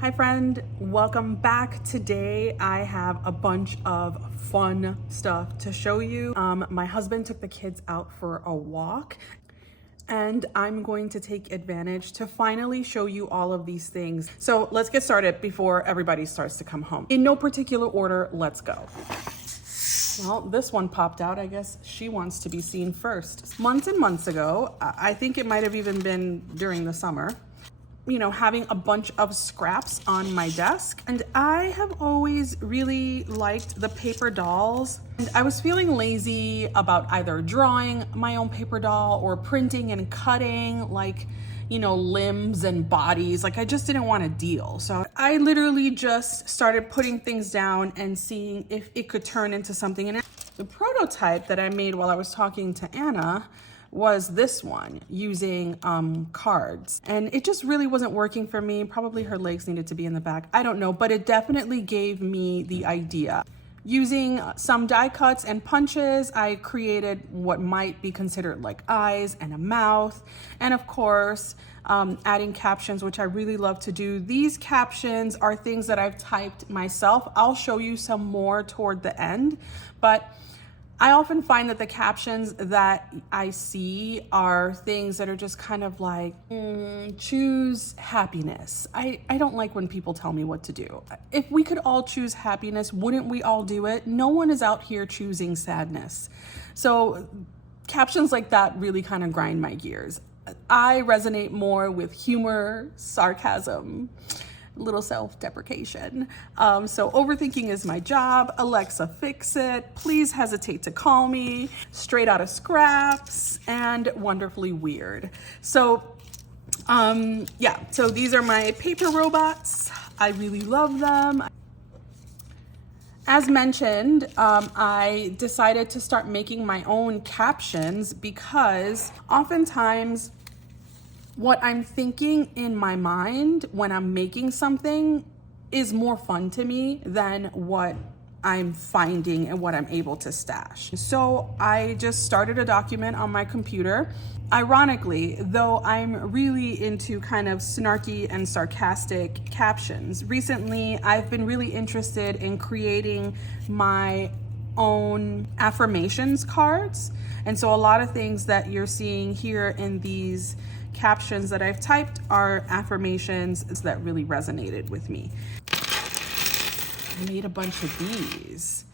Hi friend, welcome back. Today I have a bunch of fun stuff to show you. My husband took the kids out for a walk and I'm going to take advantage to finally show you all of these things. So let's get started before everybody starts to come home. In no particular order, let's go. Well, this one popped out. I guess she wants to be seen first. Months and months ago, I think it might have even been during the summer, having a bunch of scraps on my desk. And I have always really liked the paper dolls. And I was feeling lazy about either drawing my own paper doll or printing and cutting limbs and bodies. I just didn't want to deal. So I literally just started putting things down and seeing if it could turn into something. And the prototype that I made while I was talking to Anna was this one using cards, and it just really wasn't working for me. Probably her legs needed to be in the back, I don't know, but it definitely gave me the idea. Using some die cuts and punches, I created what might be considered like eyes and a mouth, and of course adding captions, which I really love to do. These captions are things that I've typed myself. I'll show you some more toward the end, but I often find that the captions that I see are things that are just kind of like, choose happiness. I don't like when people tell me what to do. If we could all choose happiness, wouldn't we all do it? No one is out here choosing sadness. So captions like that really kind of grind my gears. I resonate more with humor, sarcasm, little self-deprecation. So overthinking is my job. Alexa, fix it. Please hesitate to call me. Straight out of scraps and wonderfully weird. So so these are my paper robots. I really love them. As mentioned, I decided to start making my own captions because oftentimes what I'm thinking in my mind when I'm making something is more fun to me than what I'm finding and what I'm able to stash. So I just started a document on my computer. Ironically, though, I'm really into kind of snarky and sarcastic captions. Recently, I've been really interested in creating my own affirmations cards. And so a lot of things that you're seeing here in these captions that I've typed are affirmations that really resonated with me. I made a bunch of these.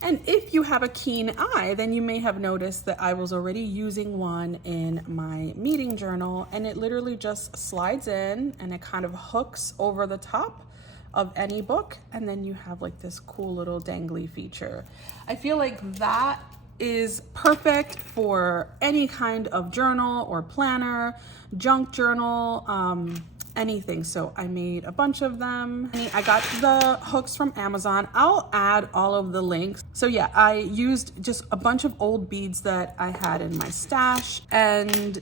And if you have a keen eye, then you may have noticed that I was already using one in my meeting journal, and it literally just slides in and it kind of hooks over the top of any book, and then you have like this cool little dangly feature. I feel like that is perfect for any kind of journal or planner, junk journal, anything. So I made a bunch of them. I got the hooks from Amazon. I'll add all of the links. So yeah, I used just a bunch of old beads that I had in my stash, and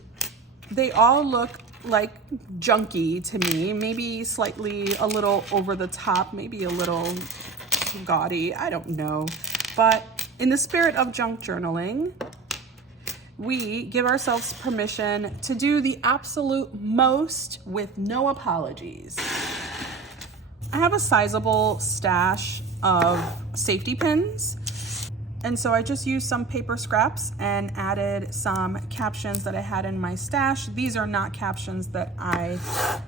they all look like junky to me, maybe slightly a little over the top, maybe a little gaudy, I don't know. But in the spirit of junk journaling, we give ourselves permission to do the absolute most with no apologies. I have a sizable stash of safety pins, and so I just used some paper scraps and added some captions that I had in my stash. These are not captions that I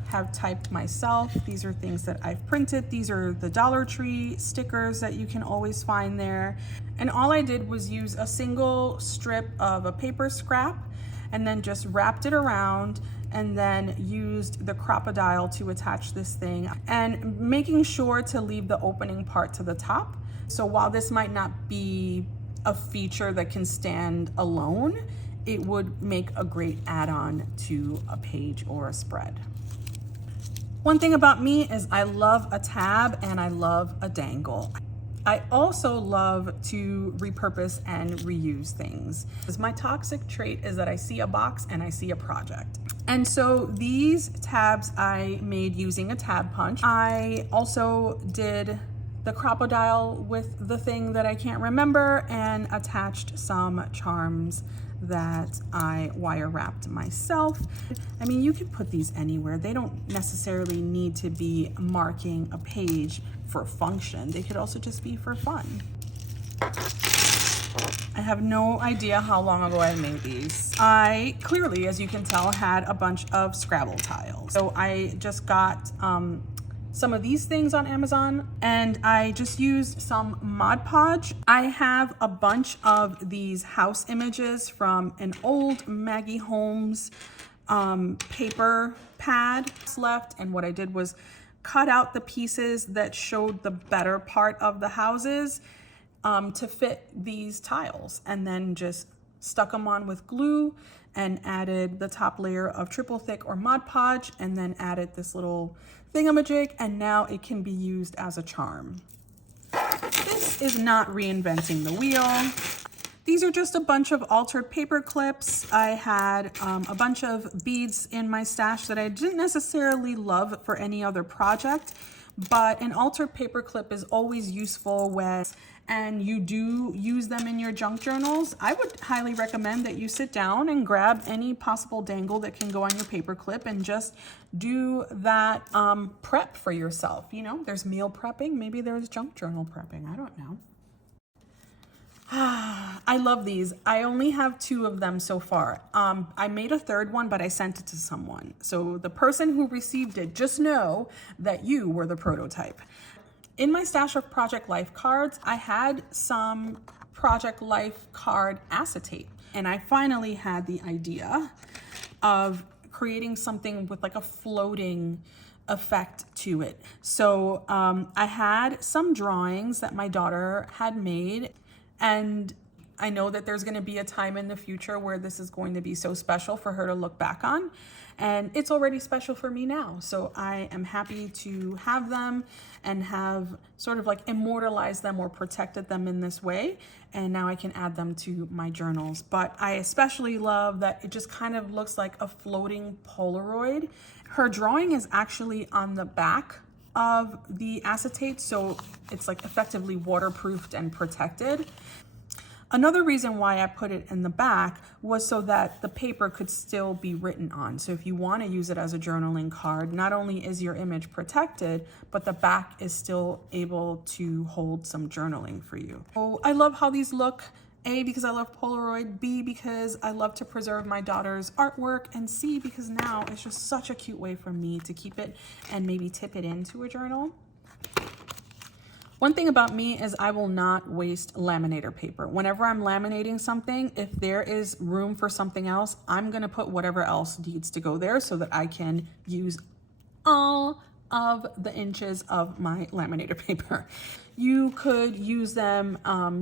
have typed myself. These are things that I've printed. These are the Dollar Tree stickers that you can always find there. And all I did was use a single strip of a paper scrap and then just wrapped it around and then used the crocodile to attach this thing, and making sure to leave the opening part to the top. So while this might not be a feature that can stand alone, it would make a great add-on to a page or a spread. One thing about me is I love a tab and I love a dangle. I also love to repurpose and reuse things. My toxic trait is that I see a box and I see a project. And so these tabs I made using a tab punch. I also did the crocodile with the thing that I can't remember and attached some charms that I wire wrapped myself. I mean, you could put these anywhere. They don't necessarily need to be marking a page for function. They could also just be for fun. I have no idea how long ago I made these. I clearly, as you can tell, had a bunch of Scrabble tiles. So I just got some of these things on Amazon, and I just used some Mod Podge. I have a bunch of these house images from an old Maggie Holmes paper pad left, and what I did was cut out the pieces that showed the better part of the houses to fit these tiles, and then just stuck them on with glue and added the top layer of triple thick or Mod Podge, and then added this little thingamajig, and now it can be used as a charm. This is not reinventing the wheel. These are just a bunch of altered paper clips. I had a bunch of beads in my stash that I didn't necessarily love for any other project, but an altered paper clip is always useful when and you do use them in your junk journals. I would highly recommend that you sit down and grab any possible dangle that can go on your paper clip and just do that prep for yourself. You know, there's meal prepping, maybe there's junk journal prepping, I don't know. I love these. I only have 2 of them so far. I made a 3rd one, but I sent it to someone. So the person who received it, just know that you were the prototype. In my stash of Project Life cards, I had some Project Life card acetate, and I finally had the idea of creating something with like a floating effect to it. So I had some drawings that my daughter had made, and I know that there's going to be a time in the future where this is going to be so special for her to look back on, and it's already special for me now. So I am happy to have them and have sort of like immortalized them or protected them in this way, and now I can add them to my journals. But I especially love that it just kind of looks like a floating Polaroid. Her drawing is actually on the back of the acetate, so it's like effectively waterproofed and protected. Another reason why I put it in the back was so that the paper could still be written on. So if you want to use it as a journaling card, not only is your image protected, but the back is still able to hold some journaling for you. So I love how these look. A, because I love Polaroid, B, because I love to preserve my daughter's artwork, and C, because now it's just such a cute way for me to keep it and maybe tip it into a journal. One thing about me is I will not waste laminator paper. Whenever I'm laminating something, if there is room for something else, I'm gonna put whatever else needs to go there so that I can use all of the inches of my laminator paper. You could use them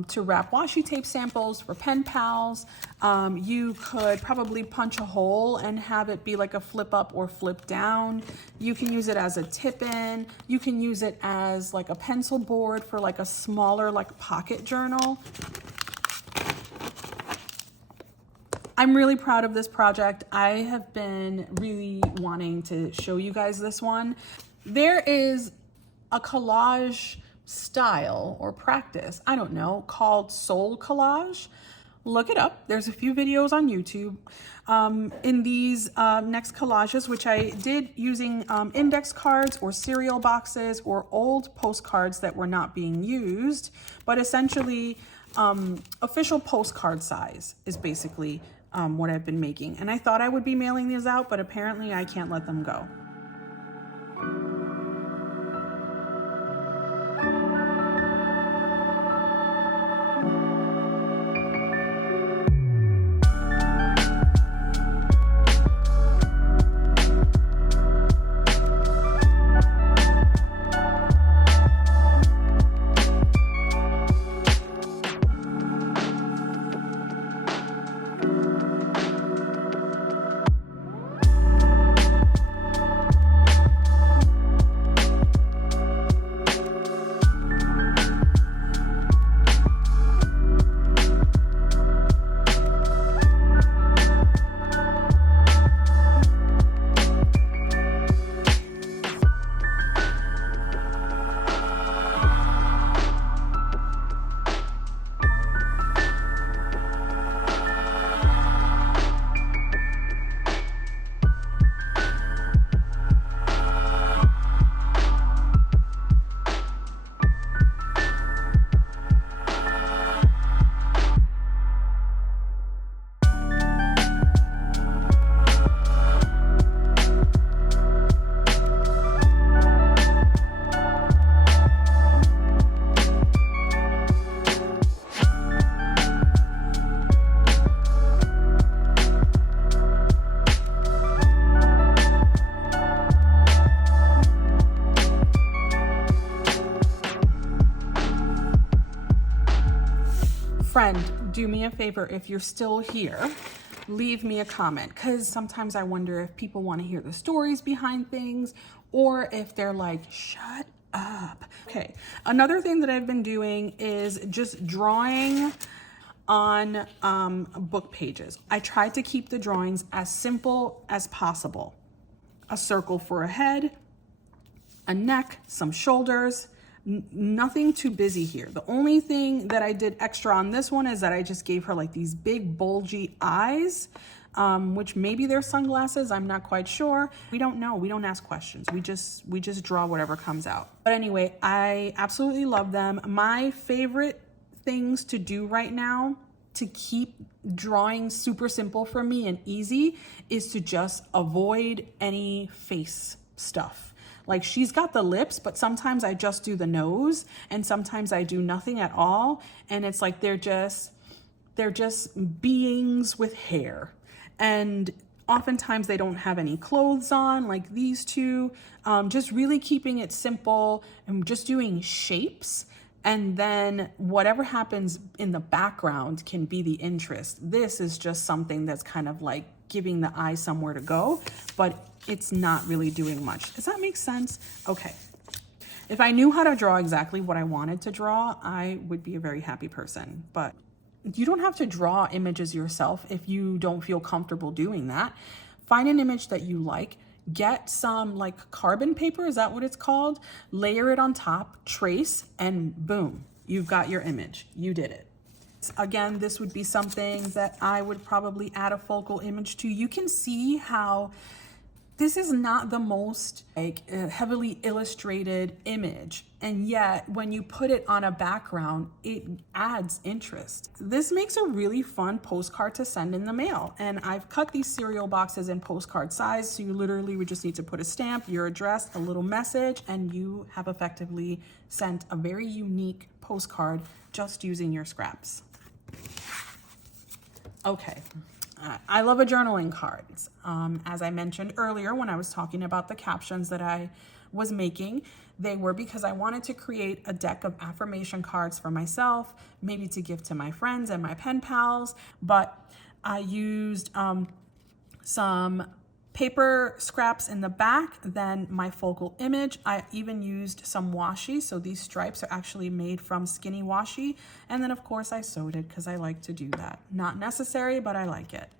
to wrap washi tape samples for pen pals. You could probably punch a hole and have it be like a flip up or flip down. You can use it as a tip in. You can use it as like a pencil board for like a smaller like pocket journal. I'm really proud of this project. I have been really wanting to show you guys this one. There is a collage style or practice, I don't know, called soul collage. Look it up. There's a few videos on YouTube. In these next collages, which I did using index cards or cereal boxes or old postcards that were not being used, but essentially official postcard size is basically what I've been making. And I thought I would be mailing these out, but apparently I can't let them go. Friend, do me a favor, if you're still here, leave me a comment, because sometimes I wonder if people want to hear the stories behind things or if they're like, shut up. Okay, another thing that I've been doing is just drawing on book pages. I tried to keep the drawings as simple as possible. A circle for a head, a neck, some shoulders, nothing too busy here. The only thing that I did extra on this one is that I just gave her like these big bulgy eyes, which maybe they're sunglasses, I'm not quite sure. We don't know, we don't ask questions. We just draw whatever comes out. But anyway, I absolutely love them. My favorite things to do right now to keep drawing super simple for me and easy is to just avoid any face stuff. Like, she's got the lips, but sometimes I just do the nose, and sometimes I do nothing at all. And it's like they're just beings with hair. And oftentimes they don't have any clothes on, like these two. Just really keeping it simple and just doing shapes. And then whatever happens in the background can be the interest. This is just something that's kind of like giving the eye somewhere to go, but it's not really doing much. Does that make sense? Okay. If I knew how to draw exactly what I wanted to draw, I would be a very happy person. But you don't have to draw images yourself if you don't feel comfortable doing that. Find an image that you like. Get some like carbon paper, is that what it's called? Layer it on top, trace, and boom, you've got your image. You did it. Again, this would be something that I would probably add a focal image to. You can see how this is not the most like heavily illustrated image, and yet when you put it on a background, it adds interest. This makes a really fun postcard to send in the mail, and I've cut these cereal boxes in postcard size, so you literally would just need to put a stamp, your address, a little message, and you have effectively sent a very unique postcard just using your scraps. Okay. I love a journaling cards. As I mentioned earlier when I was talking about the captions that I was making, they were because I wanted to create a deck of affirmation cards for myself, maybe to give to my friends and my pen pals, but I used some paper scraps in the back, then my focal image. I even used some washi, so these stripes are actually made from skinny washi, and then of course I sewed it because I like to do that. Not necessary, but I like it.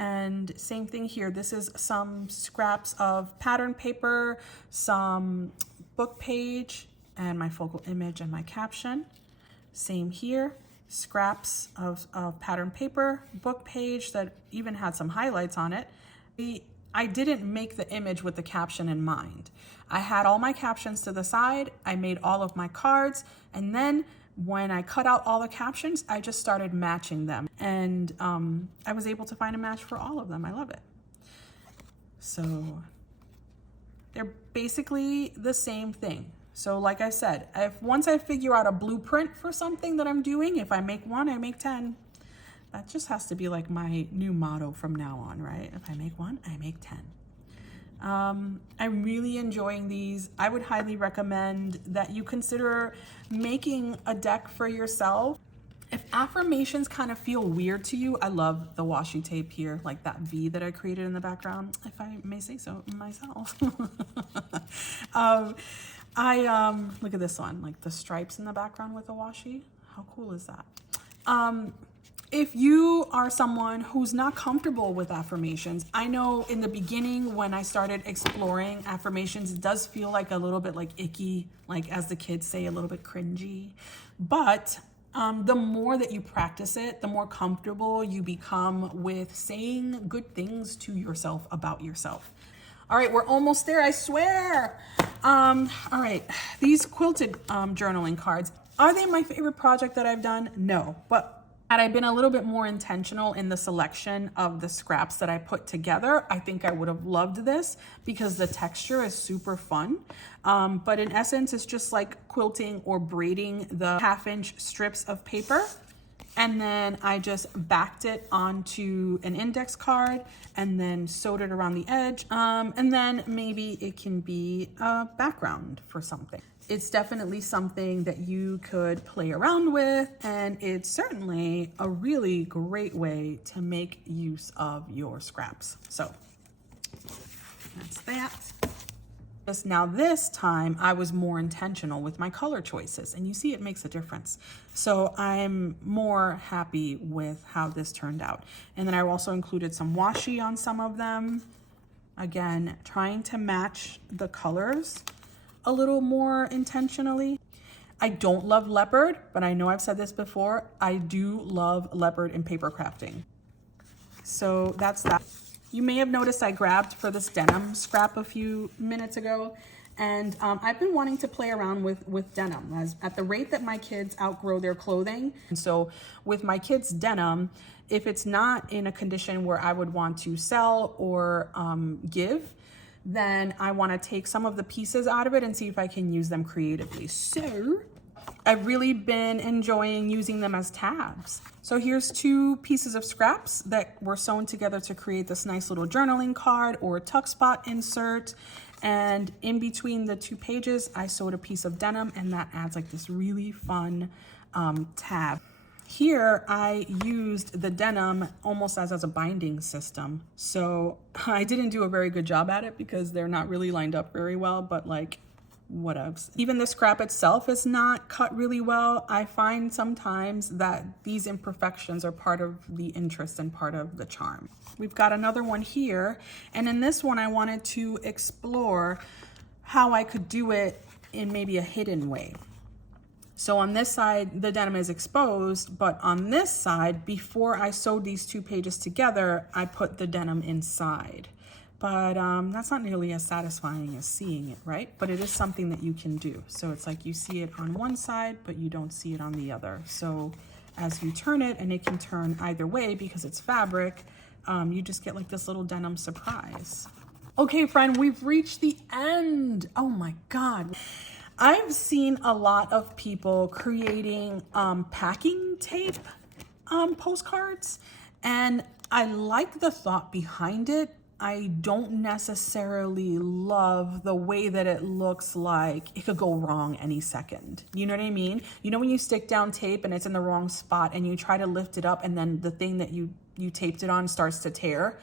And same thing here. This is some scraps of pattern paper, some book page, and my focal image and my caption. Same here. Scraps of pattern paper, book page that even had some highlights on it. I didn't make the image with the caption in mind. I had all my captions to the side, I made all of my cards, and then when I cut out all the captions, I just started matching them. And I was able to find a match for all of them. I love it. So they're basically the same thing. So like I said, once I figure out a blueprint for something that I'm doing, if I make one, I make 10. That just has to be like my new motto from now on, right? If I make one, I make 10. I'm really enjoying these. I would highly recommend that you consider making a deck for yourself. If affirmations kind of feel weird to you, I love the washi tape here, like that V that I created in the background, if I may say so myself. Look at this one, like the stripes in the background with the washi. How cool is that? If you are someone who's not comfortable with affirmations, I know in the beginning when I started exploring affirmations, it does feel like a little bit like icky, like as the kids say, a little bit cringy. But the more that you practice it, the more comfortable you become with saying good things to yourself about yourself. All right, we're almost there, I swear. All right, these quilted journaling cards, are they my favorite project that I've done? No, but had I been a little bit more intentional in the selection of the scraps that I put together, I think I would have loved this because the texture is super fun. But in essence, it's just like quilting or braiding the 1/2-inch strips of paper And then I just backed it onto an index card and then sewed it around the edge. And then maybe it can be a background for something. It's definitely something that you could play around with, and it's certainly a really great way to make use of your scraps. So that's that. Just now this time I was more intentional with my color choices, and you see it makes a difference. So I'm more happy with how this turned out. And then I also included some washi on some of them. Again, trying to match the colors a little more intentionally. I don't love leopard, but I know I've said this before. I do love leopard in paper crafting. So that's that. You may have noticed I grabbed for this denim scrap a few minutes ago, and I've been wanting to play around with denim as at the rate that my kids outgrow their clothing. And so with my kids' denim, if it's not in a condition where I would want to sell or give, then I want to take some of the pieces out of it and see if I can use them creatively. So I've really been enjoying using them as tabs. So here's 2 pieces of scraps that were sewn together to create this nice little journaling card or tuck spot insert. And in between the 2 pages, I sewed a piece of denim, and that adds like this really fun tab. Here, I used the denim almost as a binding system. So I didn't do a very good job at it because they're not really lined up very well, but like, whatevs. Even the scrap itself is not cut really well. I find sometimes that these imperfections are part of the interest and part of the charm. We've got another one here, and in this one I wanted to explore how I could do it in maybe a hidden way. So on this side, the denim is exposed, but on this side, before I sewed these 2 pages together, I put the denim inside. But that's not nearly as satisfying as seeing it, right? But it is something that you can do. So it's like you see it on one side, but you don't see it on the other. So as you turn it, and it can turn either way because it's fabric, you just get like this little denim surprise. Okay, friend, we've reached the end. Oh my God. I've seen a lot of people creating packing tape postcards, and I like the thought behind it. I don't necessarily love the way that it looks like it could go wrong any second. You know what I mean? You know when you stick down tape and it's in the wrong spot and you try to lift it up and then the thing that you taped it on starts to tear?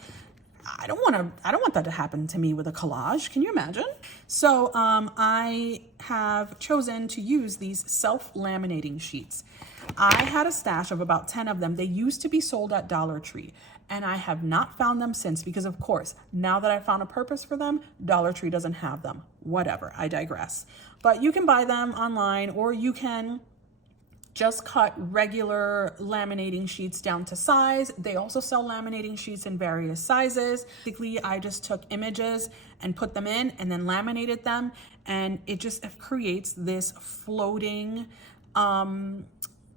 I don't want that to happen to me with a collage. Can you imagine? So I have chosen to use these self-laminating sheets. I had a stash of about 10 of them. They used to be sold at Dollar Tree, and I have not found them since because, of course, now that I found a purpose for them, Dollar Tree doesn't have them. Whatever, I digress. But you can buy them online, or you can just cut regular laminating sheets down to size. They also sell laminating sheets in various sizes. Basically, I just took images and put them in and then laminated them, and it just creates this floating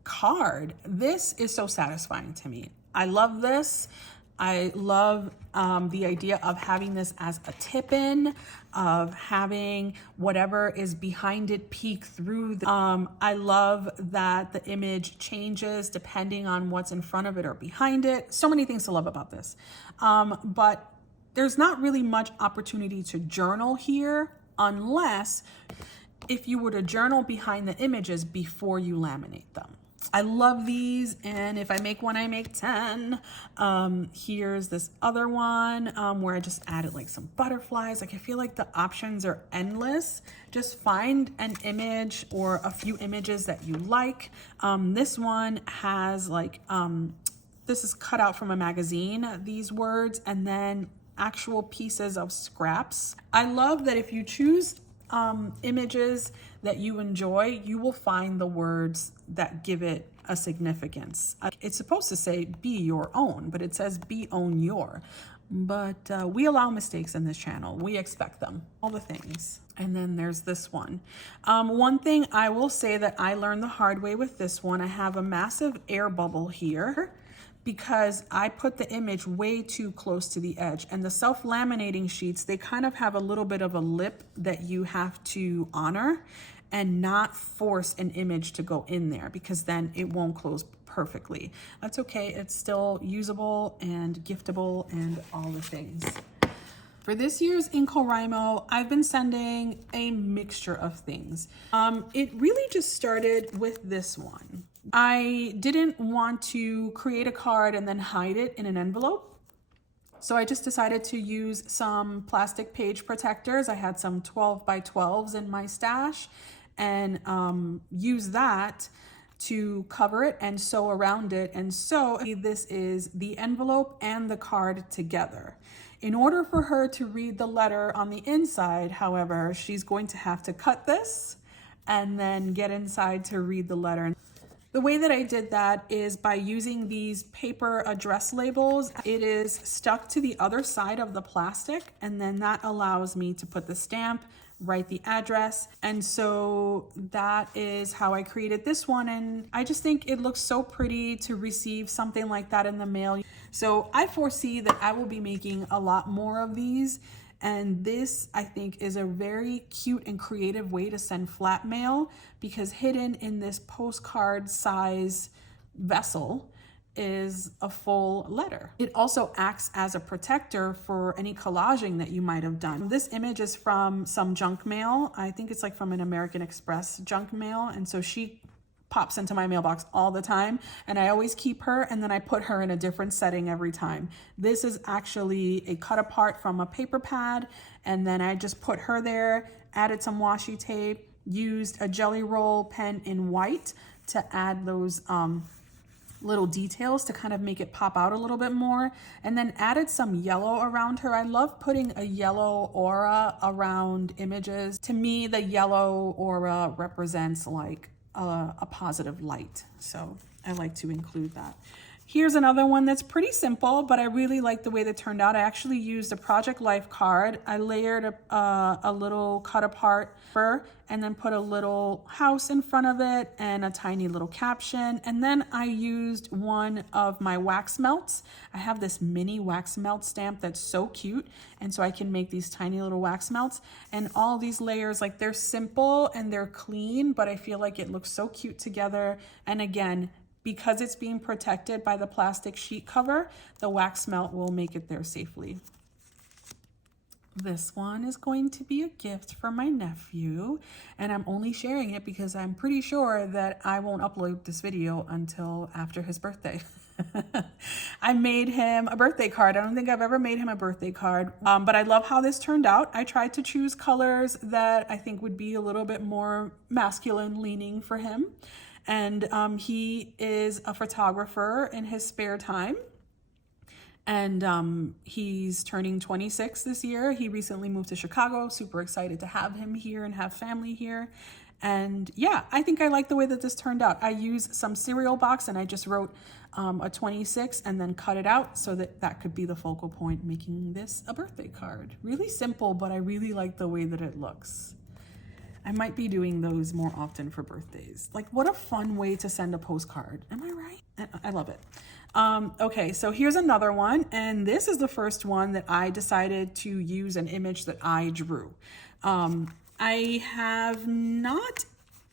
card. This is so satisfying to me. I love this. I love the idea of having this as a tip-in, of having whatever is behind it peek through. I love that the image changes depending on what's in front of it or behind it. So many things to love about this. But there's not really much opportunity to journal here unless if you were to journal behind the images before you laminate them. I love these, and if I make one, I make 10. Here's this other one where I just added like some butterflies. Like I feel like the options are endless. Just find an image or a few images that you like. This one has like, this is cut out from a magazine, these words, and then actual pieces of scraps. I love that if you choose images that you enjoy, you will find the words that give it a significance. It's supposed to say be your own, but it says be own your. But we allow mistakes in this channel. We expect them, all the things. And then there's this one. One thing I will say that I learned the hard way with this one, I have a massive air bubble here because I put the image way too close to the edge, and the self-laminating sheets, they kind of have a little bit of a lip that you have to honor. and not force an image to go in there, because then it won't close perfectly. That's okay. It's still usable and giftable and all the things. For this year's NaCoWriMo, I've been sending a mixture of things. It really just started with this one. I didn't want to create a card and then hide it in an envelope. So I just decided to use some plastic page protectors. I had some 12 by 12s in my stash, and use that to cover it and sew around it. And so this is the envelope and the card together. In order for her to read the letter on the inside, however, she's going to have to cut this and then get inside to read the letter. The way that I did that is by using these paper address labels. It is stuck to the other side of the plastic, and then that allows me to put the stamp, write the address. And so that is how I created this one. And I just think it looks so pretty to receive something like that in the mail. So I foresee that I will be making a lot more of these. And this, I think, is a very cute and creative way to send flat mail, because hidden in this postcard size vessel is a full letter. It also acts as a protector for any collaging that you might have done. This image is from some junk mail. I think it's like from an American Express junk mail. And so she pops into my mailbox all the time, and I always keep her, and then I put her in a different setting every time. This is actually a cut apart from a paper pad, and then I just put her there, added some washi tape, used a jelly roll pen in white to add those little details to kind of make it pop out a little bit more, and then added some yellow around her. I love putting a yellow aura around images. To me, the yellow aura represents like a positive light, so I like to include that. Here's another one that's pretty simple, but I really like the way that turned out. I actually used a Project Life card. I layered a little cut apart fur, and then put a little house in front of it and a tiny little caption. And then I used one of my wax melts. I have this mini wax melt stamp that's so cute. And so I can make these tiny little wax melts, and all these layers, like, they're simple and they're clean, but I feel like it looks so cute together. And again, because it's being protected by the plastic sheet cover, the wax melt will make it there safely. This one is going to be a gift for my nephew, and I'm only sharing it because I'm pretty sure that I won't upload this video until after his birthday. I made him a birthday card. I don't think I've ever made him a birthday card, but I love how this turned out. I tried to choose colors that I think would be a little bit more masculine leaning for him. And he is a photographer in his spare time. And he's turning 26 this year. He recently moved to Chicago. Super excited to have him here and have family here. And yeah, I think I like the way that this turned out. I used some cereal box, and I just wrote a 26 and then cut it out so that that could be the focal point, making this a birthday card. Really simple, but I really like the way that it looks. I might be doing those more often for birthdays. Like, what a fun way to send a postcard. Am I right? I love it. Okay, so here's another one. And this is the first one that I decided to use an image that I drew.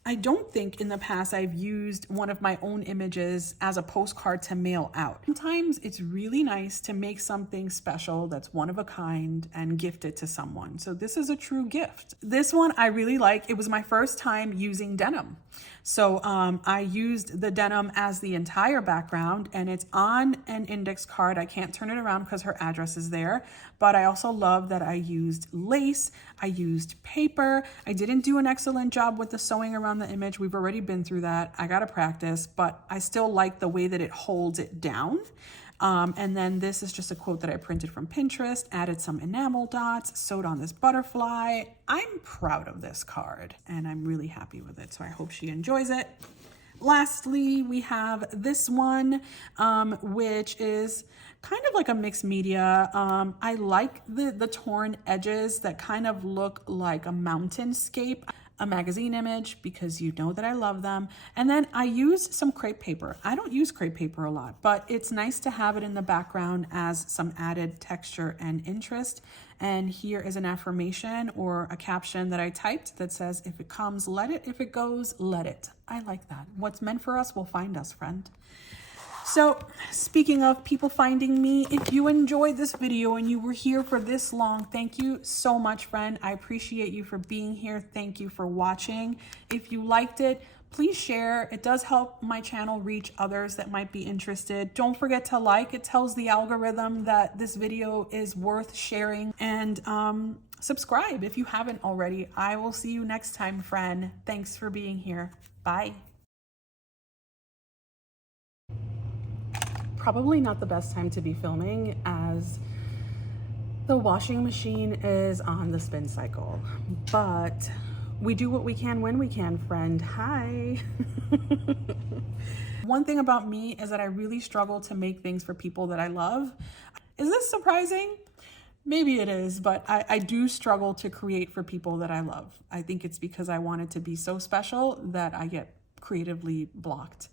I don't think in the past I've used one of my own images as a postcard to mail out. Sometimes it's really nice to make something special that's one of a kind and gift it to someone. So this is a true gift. This one I really like. It was my first time using denim. So I used the denim as the entire background, and it's on an index card. I can't turn it around because her address is there, but I also love that I used lace, I used paper. I didn't do an excellent job with the sewing around the image. We've already been through that. I gotta practice, but I still like the way that it holds it down. And then this is just a quote that I printed from Pinterest, added some enamel dots, sewed on this butterfly. I'm proud of this card, and I'm really happy with it, so I hope she enjoys it. Lastly, we have this one, which is kind of like a mixed media. I like the torn edges that kind of look like a mountainscape. a magazine image because you know that I love them. And then I use some crepe paper. I don't use crepe paper a lot, but it's nice to have it in the background as some added texture and interest. And here is an affirmation or a caption that I typed that says, if it comes, let it. If it goes, let it. I like that. What's meant for us will find us, friend. So speaking of people finding me, if you enjoyed this video and you were here for this long, thank you so much, friend. I appreciate you for being here. Thank you for watching. If you liked it, please share. It does help my channel reach others that might be interested. Don't forget to like. It tells the algorithm that this video is worth sharing. And subscribe if you haven't already. I will see you next time, friend. Thanks for being here. Bye. Probably not the best time to be filming as the washing machine is on the spin cycle, but we do what we can when we can, friend. Hi. One thing about me is that I really struggle to make things for people that I love. Is this surprising? Maybe it is, but I do struggle to create for people that I love. I think it's because I want it to be so special that I get creatively blocked.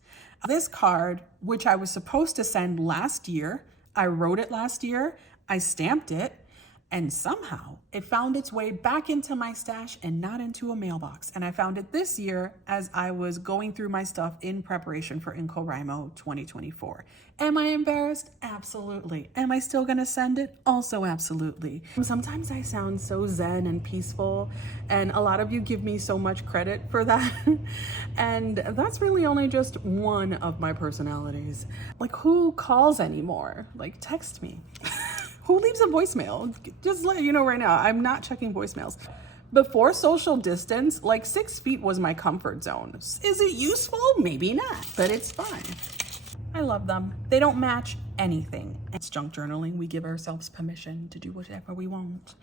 This card, which I was supposed to send last year, I wrote it last year, I stamped it, and somehow it found its way back into my stash and not into a mailbox. And I found it this year as I was going through my stuff in preparation for NaNoWriMo 2024. Am I embarrassed? Absolutely. Am I still gonna send it? Also absolutely. Sometimes I sound so zen and peaceful, and a lot of you give me so much credit for that. And that's really only just one of my personalities. Like, who calls anymore? Like, text me. Who leaves a voicemail? Just let you know right now, I'm not checking voicemails. Before social distance, like 6 feet was my comfort zone. Is it useful? Maybe not, but it's fun. I love them. They don't match anything. It's junk journaling. We give ourselves permission to do whatever we want.